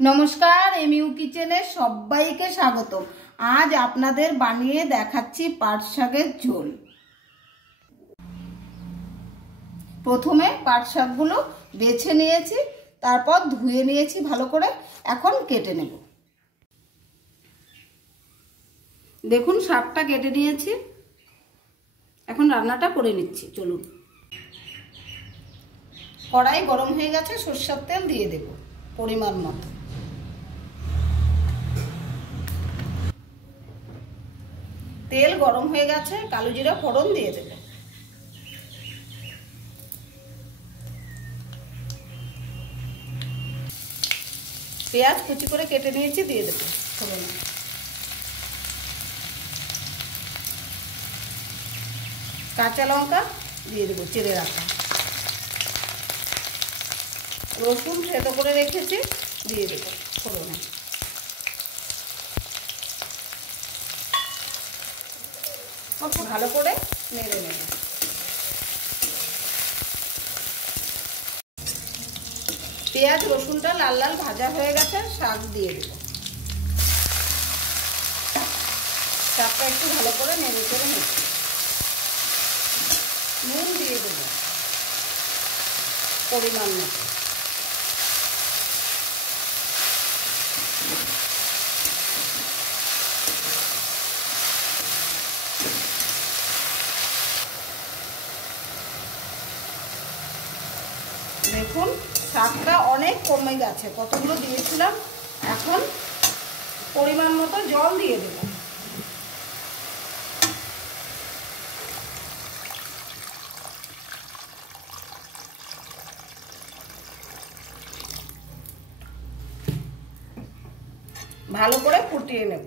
नमस्कार एमइউ किचेने सबाइके स्वागत। आज आपनादेर बानिये देखाচ্ছি पाट शाकेर झोल। प्रथमे पाट शाकगुलो बेছে নিয়েছি, তারপর ধুয়ে নিয়েছি ভালো করে। এখন কেটে নেব। দেখুন শাকটা কেটে নিয়েছি, এখন রান্নাটা করে নিচ্ছি। চলুন। কড়াই গরম হয়ে গেছে, সরষের তেল দিয়ে দেব পরিমাণ মতো। तेल गरम हो गए, कालो जिरा फोड़न दिए देव। पेঁয়াজ कुचि करे केटे निয়েছি दिए देव फोड़न। काँचा लंका दिए देव चिड़े रखा। रसुन থেতো করে রেখেছি দিয়ে দেব ফোড়নে। ভালো করে নেড়ে নেব। পেঁয়াজ রসুনটা লাল লাল ভাজা হয়ে গেছে, শাক দিয়ে দেব। শাকটা একটু ভালো করে নেড়ে চেড়ে নেব। নুন দিয়ে দেব পরিমাণ মতো। দেখুন শাকটা অনেক কমে গেছে, কতগুলো দিয়েছিলাম। এখন পরিমাণ মতো জল দিয়ে দেব। ভালো করে ফুটিয়ে নেব।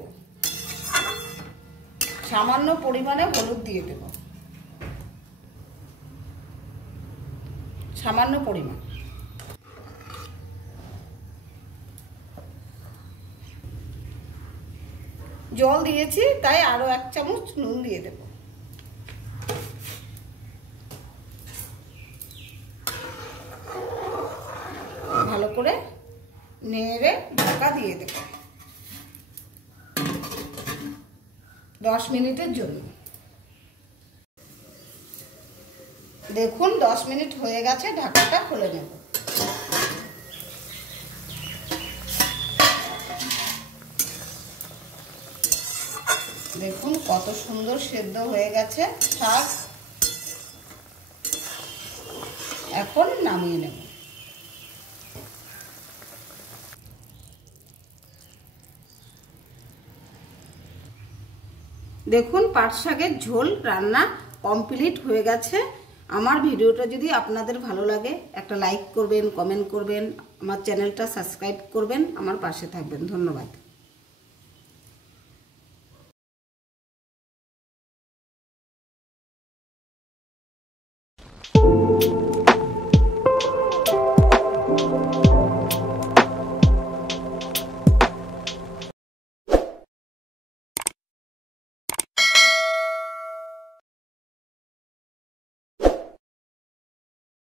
সামান্য পরিমাণে হলুদ দিয়ে দেব, সামান্য পরিমাণ। জল দিয়েছি তাই আরো 1 চামচ নুন দিয়ে দেব। ভালো করে নেড়ে ঢাকা দিয়ে দেব 10 মিনিটের জন্য। দেখুন 10 মিনিট হয়ে গেছে, ঢাকাটা খুলে নেব। দেখুন কত সুন্দর সেদ্ধ হয়ে গেছে শাক। এখন নামিয়ে নেব। দেখুন পাট শাকের ঝোল রান্না কমপ্লিট হয়ে গেছে। আমার ভিডিওটা যদি আপনাদের ভালো লাগে একটা লাইক করবেন, কমেন্ট করবেন, আমার চ্যানেলটা সাবস্ক্রাইব করবেন, আমার পাশে থাকবেন। ধন্যবাদ।